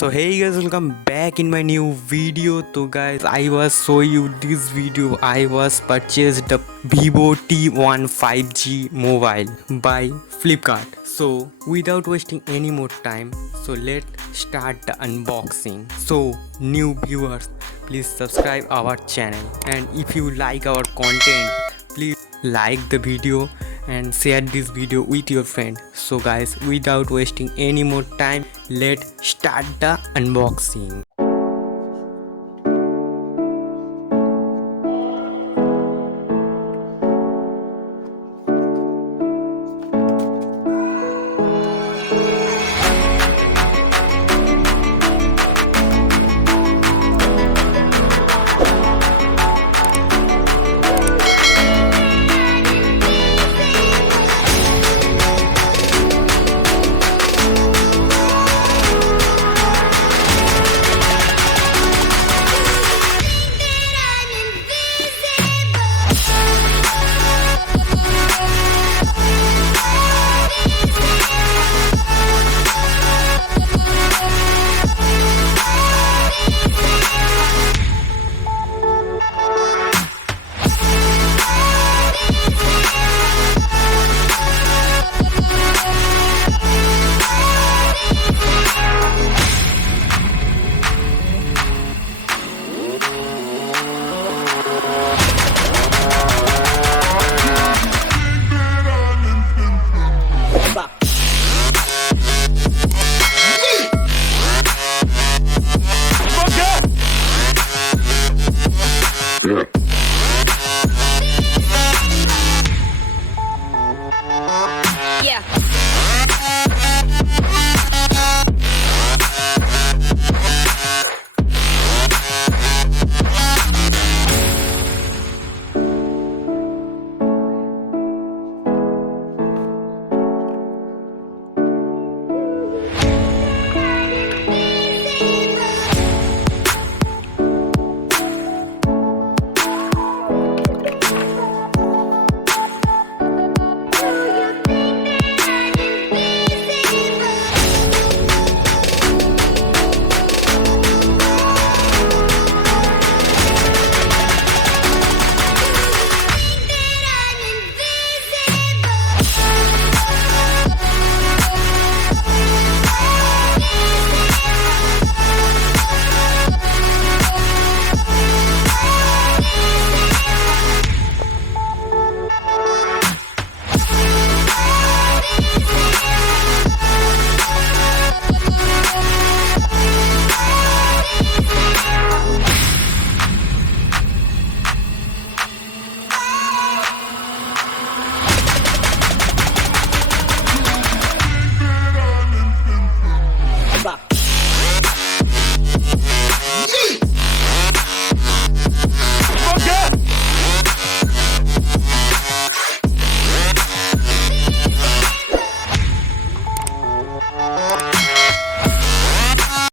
So hey guys, welcome back in my new video. So guys, I was show you this video. I was purchased the Vivo T1 5G mobile by Flipkart. So without wasting any more time, so let's start the unboxing. So new viewers, please subscribe our channel, and if you like our content, please like the video and share this video with your friend. So guys, without wasting any more time, let's start the unboxing. Yeah.